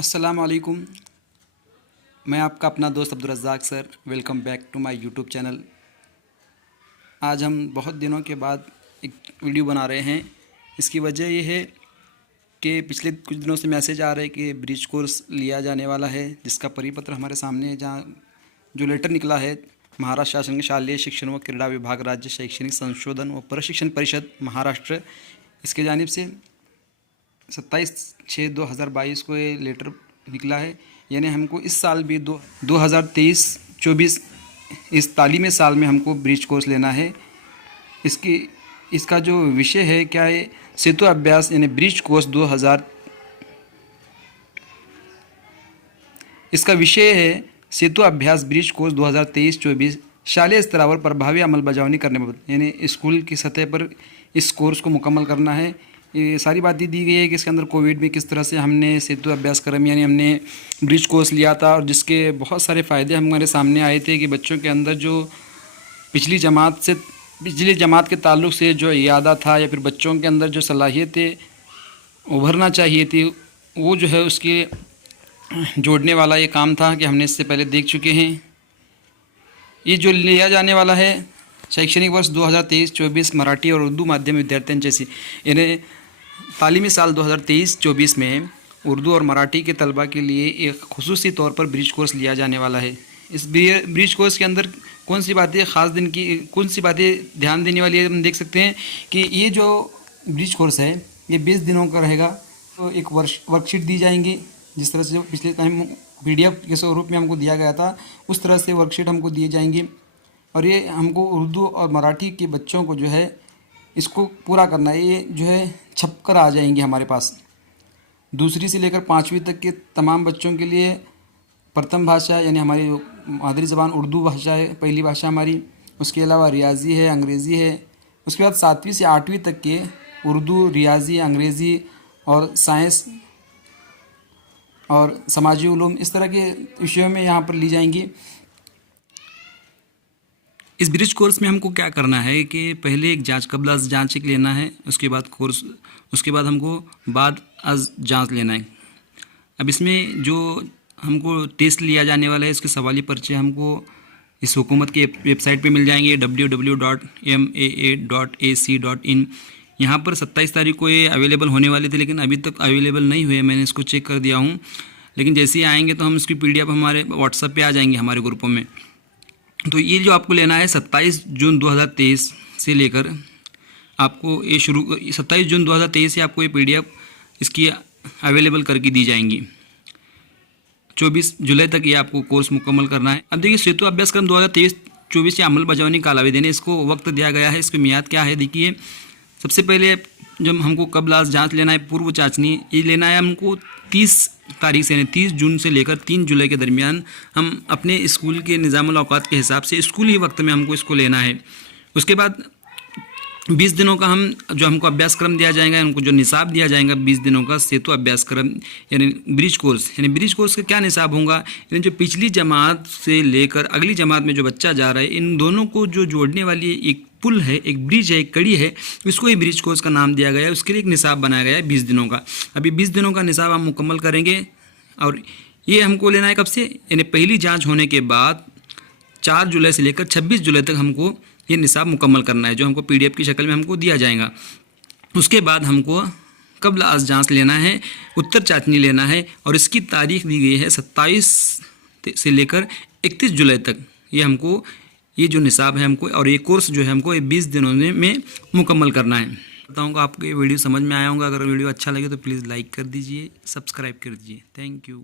अस्सलाम वालेकुम। मैं आपका अपना दोस्त Abdul Razzaq sir. Welcome back to my YouTube channel. आज हम बहुत दिनों के बाद एक वीडियो बना रहे हैं। इसकी वजह ये है कि पिछले कुछ दिनों से मैसेज आ रहे हैं कि ब्रिज कोर्स लिया जाने वाला है, जिसका परिपत्र हमारे सामने है, जहाँ जो लेटर निकला है महाराष्ट्र शासन के शालेय शिक्षण व क्रीड़ा विभाग, राज्य शैक्षणिक संशोधन व प्रशिक्षण परिषद महाराष्ट्र, इसके जानिब से 27/6/2022 को ये लेटर निकला है। यानी हमको इस साल भी 2023-24 इस तालीमी साल में हमको ब्रिज कोर्स लेना है। इसका जो विषय है क्या है, सेतु अभ्यास यानी ब्रिज कोर्स 2000। इसका विषय है सेतु अभ्यास ब्रिज कोर्स 2023-24 शालेय स्तरावर प्रभावी अमलबजावनी करने बाबत, यानी स्कूल की सतह पर इस कोर्स को मुकम्मल करना है। ये सारी बातें दी गई है कि इसके अंदर कोविड में किस तरह से हमने सेतु अभ्यासक्रम यानी हमने ब्रिज कोर्स लिया था, और जिसके बहुत सारे फ़ायदे हमारे सामने आए थे कि बच्चों के अंदर जो पिछली जमात के ताल्लुक़ से जो इरादा था या फिर बच्चों के अंदर जो सलाहियतें उभरना चाहिए थी, वो जो है उसके जोड़ने वाला ये काम था कि हमने इससे पहले देख चुके हैं। ये जो लिया जाने वाला है शैक्षणिक वर्ष 2023-24 मराठी और उर्दू माध्यम विद्यार्थ्यांची, यानी तालीमी साल 2023-24 में उर्दू और मराठी के तलबा के लिए एक खुसूसी तौर पर ब्रिज कोर्स लिया जाने वाला है। इस ब्रिज कोर्स के अंदर कौन सी बातें ध्यान देने वाली है, हम देख सकते हैं कि ये जो ब्रिज कोर्स है ये 20 दिनों का रहेगा। तो एक वर्कशीट दी जाएंगी, जिस तरह से पिछले टाइम PDF के स्वरूप में हमको दिया गया था, उस तरह से वर्कशीट हमको दिए जाएंगी। और ये हमको उर्दू और मराठी के बच्चों को जो है इसको पूरा करना है। ये जो है छपकर आ जाएंगे हमारे पास। दूसरी से लेकर 5वीं तक के तमाम बच्चों के लिए प्रथम भाषा यानी हमारी मादरी ज़बान उर्दू भाषा है, पहली भाषा हमारी। उसके अलावा रियाजी है, अंग्रेज़ी है। उसके बाद 7वीं से 8वीं तक के उर्दू, रियाजी, अंग्रेज़ी और साइंस और समाजी उलूम, इस तरह के विषयों में यहाँ पर ली जाएंगी। इस ब्रिज कोर्स में हमको क्या करना है कि पहले एक कबल अज़ जांच एक लेना है, उसके बाद हमको बाद अज़ जांच लेना है। अब इसमें जो हमको टेस्ट लिया जाने वाला है, इसके सवाली पर्चे हमको इस हुकूमत के वेबसाइट पे मिल जाएंगे www.maa.ac.in। यहाँ पर 27 तारीख को ये अवेलेबल होने वाले थे, लेकिन अभी तक अवेलेबल नहीं हुए। मैंने इसको चेक कर दिया हूँ, लेकिन जैसे ही आएंगे तो हम इसकी PDF हमारे व्हाट्सएप पे आ जाएंगे हमारे ग्रुपों में। तो ये जो आपको लेना है 27 जून 2023 से लेकर आपको ये 27 जून 2023 से आपको ये PDF इसकी अवेलेबल करके दी जाएंगी। 24 जुलाई तक ये आपको कोर्स मुकम्मल करना है। अब देखिए, सेतु अभ्यासक्रम 2023-24 से अमल बजावनी कालावधि देने, इसको वक्त दिया गया है। इसकी मियाद क्या है, देखिए सबसे पहले जब हमको कबल अज़ जांच लेना है, पूर्व चाचनी ये लेना है हमको 30 तारीख से, यानी 30 जून से लेकर 3 जुलाई के दरमियान हम अपने स्कूल के निज़ामुल औक़ात के हिसाब से स्कूली वक्त में हमको इसको लेना है। उसके बाद 20 दिनों का हमको अभ्यासक्रम दिया जाएगा, उनको जो निसाब दिया जाएगा 20 दिनों का सेतु अभ्यासक्रम यानी ब्रिज कोर्स। यानी ब्रिज कोर्स का क्या निसाब होगा, यानी जो पिछली जमात से लेकर अगली जमात में जो बच्चा जा रहा है, इन दोनों को जो जोड़ने वाली एक पुल है, एक ब्रिज है, एक कड़ी है, इसको ही ब्रिज कोर्स का नाम दिया गया है। उसके लिए एक निसाब बनाया गया है 20 दिनों का। अभी 20 दिनों का निसाब हम मुकम्मल करेंगे, और ये हमको लेना है कब से, यानी पहली जाँच होने के बाद 4 जुलाई से लेकर 26 जुलाई तक हमको ये निसाब मुकम्मल करना है, जो हमको PDF की शक्ल में हमको दिया जाएगा। उसके बाद हमको कबल अज़ जांच लेना है, उत्तर चाचनी लेना है, और इसकी तारीख दी गई है 27 से लेकर 31 जुलाई तक। ये जो निसाब है हमको, और ये कोर्स जो है हमको ये 20 दिनों में मुकम्मल करना है। बताऊँगा आपको ये वीडियो समझ में आया होगा। अगर वीडियो अच्छा लगे तो प्लीज़ लाइक कर दीजिए, सब्सक्राइब कर दीजिए। Thank you.